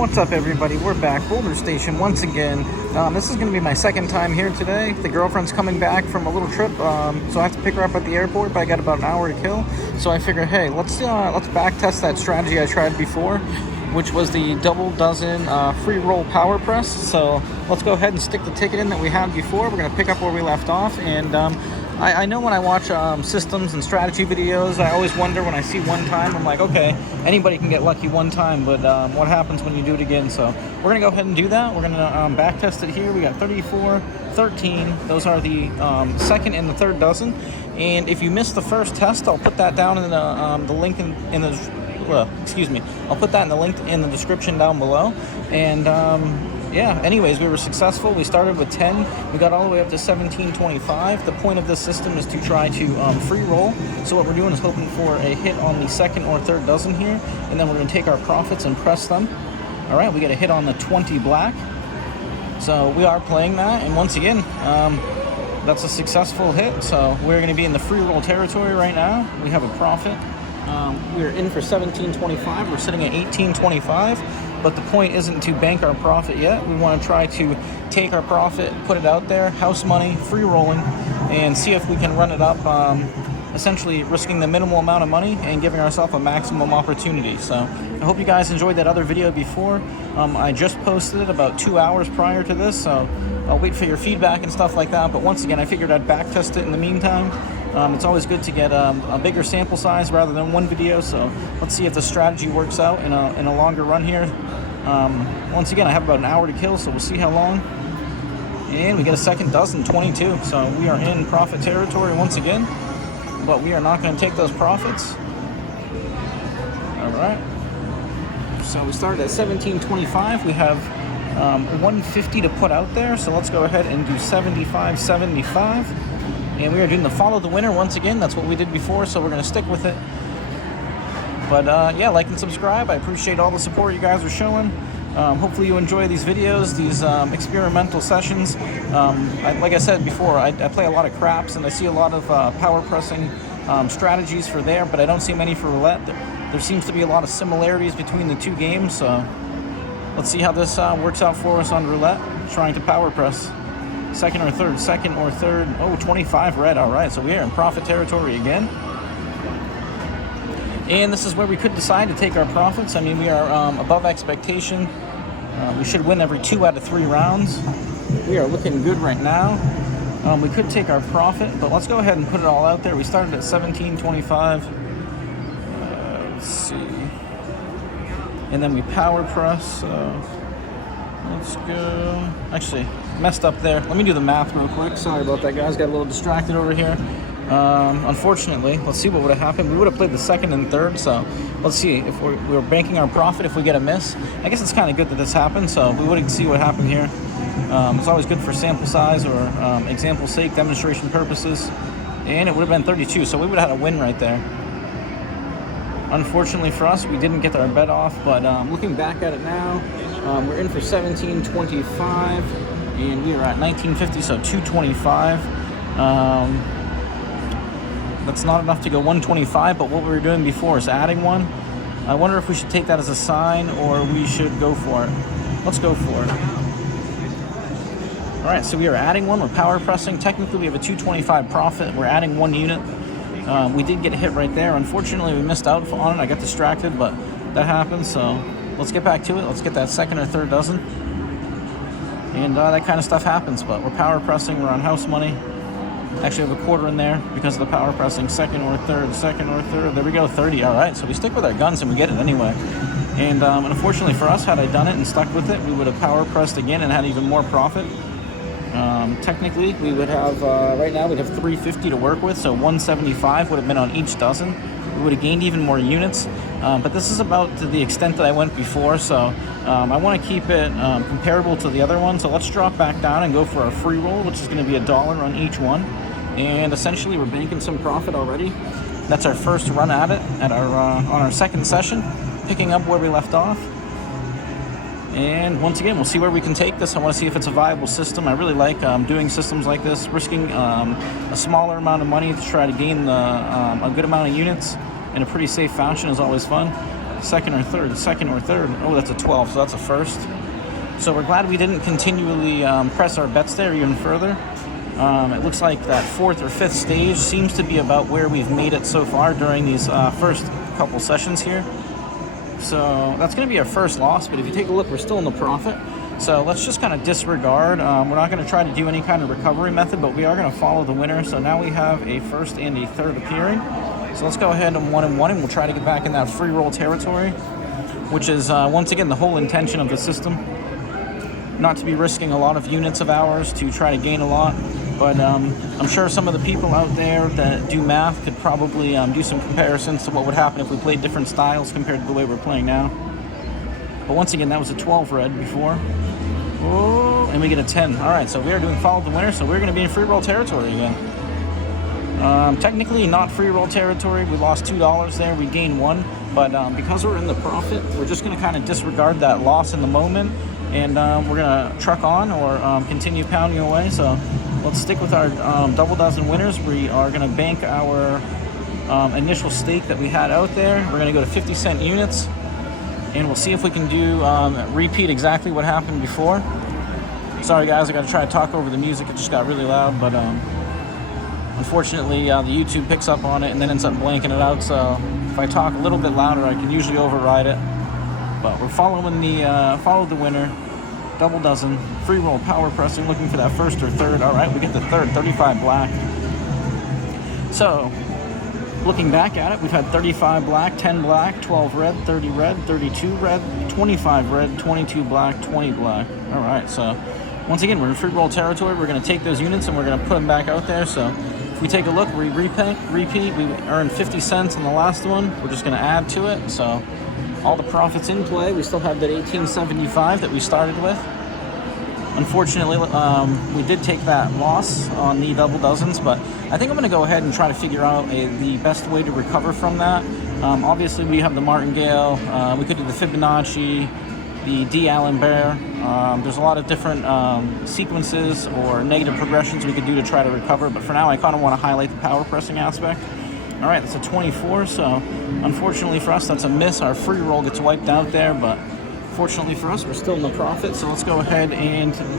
What's up, everybody? We're back, Boulder Station once again. This is going to be my second time here today. The girlfriend's coming back from a little trip, so I have to pick her up at the airport, but I got about an hour to kill. So I figured, hey, let's back test that strategy I tried before, which was the double dozen free roll power press. So let's go ahead and stick the ticket in that we had before. We're going to pick up where we left off, and I know when I watch systems and strategy videos, I always wonder when I see one time, I'm like, okay, anybody can get lucky one time, but what happens when you do it again? So we're going to go ahead and do that. We're going to back test it here. We got 34, 13. Those are the second and the third dozen. And if you missed the first test, I'll put that down in the link in the, I'll put that in the link in the description down below. And yeah, anyways, we were successful. We started with 10. We got all the way up to 1725. The point of this system is to try to free roll. So what we're doing is hoping for a hit on the second or third dozen here, and then we're going to take our profits and press them. All right, we get a hit on the 20 black. So we are playing that, and once again, that's a successful hit. So we're going to be in the free roll territory right now. We have a profit. We're in for 1725. We're sitting at 1825. But the point isn't to bank our profit yet. We want to try to take our profit, put it out there, house money, free rolling, and see if we can run it up, essentially risking the minimal amount of money and giving ourselves a maximum opportunity. So I hope you guys enjoyed that other video before. I just posted it about 2 hours prior to this, so I'll wait for your feedback and stuff like that. But once again, I figured I'd back test it in the meantime. It's always good to get a bigger sample size rather than one video, so let's see if the strategy works out in a longer run here. Once again, I have about an hour to kill, so we'll see how long. And we get a second dozen, 22, so we are in profit territory once again, but we are not going to take those profits. All right, so we started at 1725. We have 150 to put out there, so let's go ahead and do 75.75. And we are doing the follow the winner once again. That's what we did before, so we're going to stick with it. But yeah, like and subscribe. I appreciate all the support you guys are showing. Hopefully you enjoy these videos, these experimental sessions. Like I said before, I play a lot of craps, and I see a lot of power pressing strategies for there, but I don't see many for roulette. There seems to be a lot of similarities between the two games, so let's see how this works out for us on roulette, trying to power press. Second or third. Oh, 25 red. All right, so we are in profit territory again. And this is where we could decide to take our profits. I mean, we are above expectation. We should win every 2 out of 3 rounds. We are looking good right now. We could take our profit, but let's go ahead and put it all out there. We started at 1725. Let's see. And then we power press. Let's go. Actually, messed up there. Let me do the math real quick. Sorry about that, guys. Got a little distracted over here. Unfortunately, let's see what would have happened. We would have played the second and third, so let's see if we're banking our profit if we get a miss. I guess it's kind of good that this happened, so we would see what happened here. It's always good for sample size or example's sake, demonstration purposes. And it would have been 32, so we would have had a win right there. Unfortunately for us, we didn't get our bet off, but looking back at it now, we're in for 1725, and we are at 1950, so 225. That's not enough to go 125, but what we were doing before is adding one. I wonder if we should take that as a sign or we should go for it. Let's go for it. All right, so we are adding one. We're power pressing. Technically, we have a 225 profit. We're adding 1 unit. We did get a hit right there. Unfortunately, we missed out on it. I got distracted, but that happened, so let's get back to it. Let's get that second or third dozen. And that kind of stuff happens, but we're power pressing. We're on house money. Actually, I have a quarter in there because of the power pressing. Second or third. There we go, 30. All right, so we stick with our guns and we get it anyway. And unfortunately for us, had I done it and stuck with it, we would have power pressed again and had even more profit. Technically, we would have, right now, we'd have 350 to work with, so 175 would have been on each dozen. We would have gained even more units, but this is about to the extent that I went before, so I want to keep it comparable to the other one. So let's drop back down and go for our free roll, which is going to be $1 on each one. And essentially, we're banking some profit already. That's our first run at it at our on our second session, picking up where we left off. And once again, we'll see where we can take this. I want to see if it's a viable system. I really like doing systems like this, risking a smaller amount of money to try to gain a good amount of units in a pretty safe fashion is always fun. second or third, second or third. Oh, that's a 12, so that's a first. So we're glad we didn't continually press our bets there even further. It looks like that fourth or fifth stage seems to be about where we've made it so far during these first couple sessions here. So that's going to be our first loss, but if you take a look, we're still in the profit. So let's just kind of disregard. We're not going to try to do any kind of recovery method, but we are going to follow the winner. So now we have a first and a third appearing. So let's go ahead and 1 and 1, and we'll try to get back in that free roll territory, which is once again the whole intention of the system. Not to be risking a lot of units of ours to try to gain a lot, but I'm sure some of the people out there that do math could probably do some comparisons to what would happen if we played different styles compared to the way we're playing now. But once again, that was a 12 red before. Oh, and we get a 10. All right, so we are doing follow the winner, so we're going to be in free roll territory again. Technically not free roll territory. We lost $2 there. We gained 1, but because we're in the profit, we're just going to kind of disregard that loss in the moment, and we're going to truck on or continue pounding away. So let's stick with our double dozen winners. We are going to bank our initial stake that we had out there. We're going to go to 50-cent units, and we'll see if we can do repeat exactly what happened before. Sorry guys, I got to try to talk over the music. It just got really loud, but unfortunately the YouTube picks up on it and then ends up blanking it out. So if I talk a little bit louder, I can usually override it. But we're following the follow the winner, double dozen, free roll, power pressing, looking for that first or third. All right, we get the third, 35 black. So looking back at it, we've had 35 black, 10 black, 12 red, 30 red, 32 red, 25 red, 22 black, 20 black. All right, so once again, we're in free roll territory. We're going to take those units and we're going to put them back out there. So if we take a look, we repeat. We earned 50 cents on the last one. We're just going to add to it. So all the profits in play. We still have that 1875 that we started with. Unfortunately, we did take that loss on the double dozens, but I think I'm going to go ahead and try to figure out the best way to recover from that. Obviously, we have the martingale. We could do the Fibonacci, the D'Alembert. There's a lot of different sequences or negative progressions we could do to try to recover, but for now, I kind of want to highlight the power pressing aspect. All right, that's a 24, so unfortunately for us, that's a miss. Our free roll gets wiped out there, but fortunately for us, we're still in the profit, so let's go ahead and